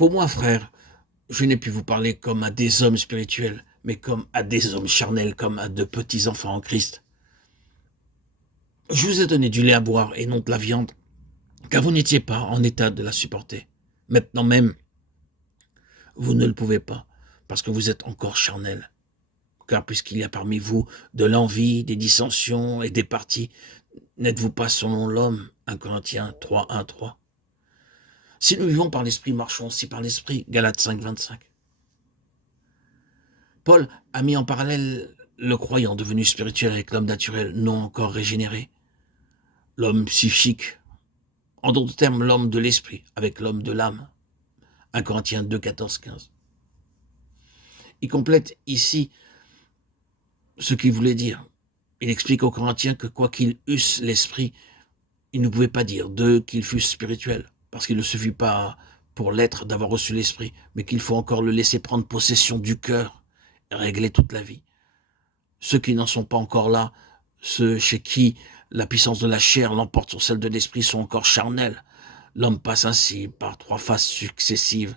Pour moi, frère, je n'ai pu vous parler comme à des hommes spirituels, mais comme à des hommes charnels, comme à de petits enfants en Christ. Je vous ai donné du lait à boire et non de la viande, car vous n'étiez pas en état de la supporter. Maintenant même, vous ne le pouvez pas, parce que vous êtes encore charnel. Car puisqu'il y a parmi vous de l'envie, des dissensions et des partis, n'êtes-vous pas selon l'homme? 1 Corinthiens 3, 1, 3. Si nous vivons par l'esprit, marchons aussi par l'esprit. Galates 5, 25. Paul a mis en parallèle le croyant devenu spirituel avec l'homme naturel non encore régénéré, l'homme psychique, en d'autres termes l'homme de l'esprit avec l'homme de l'âme. 1 Corinthiens 2, 14, 15. Il complète ici ce qu'il voulait dire. Il explique aux Corinthiens que quoi qu'ils eussent l'esprit, ils ne pouvaient pas dire d'eux qu'ils fussent spirituels, parce qu'il ne suffit pas pour l'être d'avoir reçu l'esprit, mais qu'il faut encore le laisser prendre possession du cœur et régler toute la vie. Ceux qui n'en sont pas encore là, ceux chez qui la puissance de la chair l'emporte sur celle de l'esprit sont encore charnels. L'homme passe ainsi par 3 phases successives.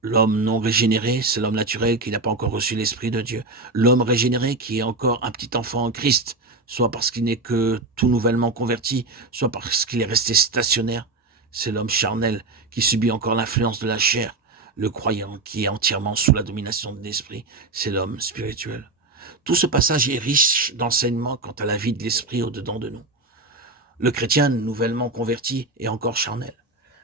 L'homme non régénéré, c'est l'homme naturel qui n'a pas encore reçu l'Esprit de Dieu. L'homme régénéré qui est encore un petit enfant en Christ, soit parce qu'il n'est que tout nouvellement converti, soit parce qu'il est resté stationnaire. C'est l'homme charnel qui subit encore l'influence de la chair. Le croyant qui est entièrement sous la domination de l'Esprit, c'est l'homme spirituel. Tout ce passage est riche d'enseignements quant à la vie de l'Esprit au-dedans de nous. Le chrétien nouvellement converti est encore charnel.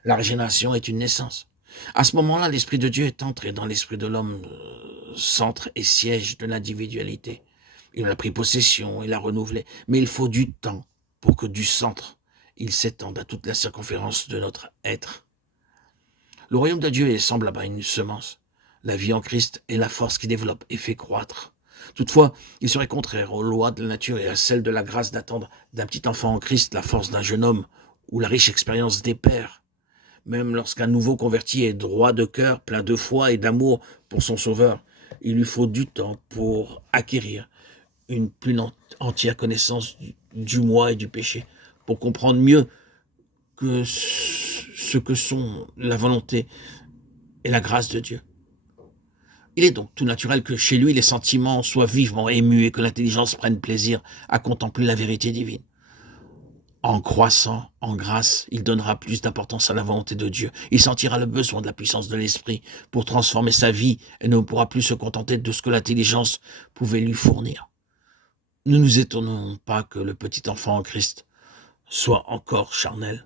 La régénération est une naissance. À ce moment-là, l'Esprit de Dieu est entré dans l'esprit de l'homme, centre et siège de l'individualité. Il en a pris possession, il l'a renouvelé. Mais il faut du temps pour que du centre, il s'étende à toute la circonférence de notre être. Le royaume de Dieu est semblable à une semence. La vie en Christ est la force qui développe et fait croître. Toutefois, il serait contraire aux lois de la nature et à celles de la grâce d'attendre d'un petit enfant en Christ la force d'un jeune homme ou la riche expérience des pères. Même lorsqu'un nouveau converti est droit de cœur, plein de foi et d'amour pour son sauveur, il lui faut du temps pour acquérir une plus entière connaissance du moi et du péché, pour comprendre mieux que ce que sont la volonté et la grâce de Dieu. Il est donc tout naturel que chez lui les sentiments soient vivement émus et que l'intelligence prenne plaisir à contempler la vérité divine. En croissant en grâce, il donnera plus d'importance à la volonté de Dieu. Il sentira le besoin de la puissance de l'esprit pour transformer sa vie et ne pourra plus se contenter de ce que l'intelligence pouvait lui fournir. Ne nous étonnons pas que le petit enfant en Christ soit encore charnel.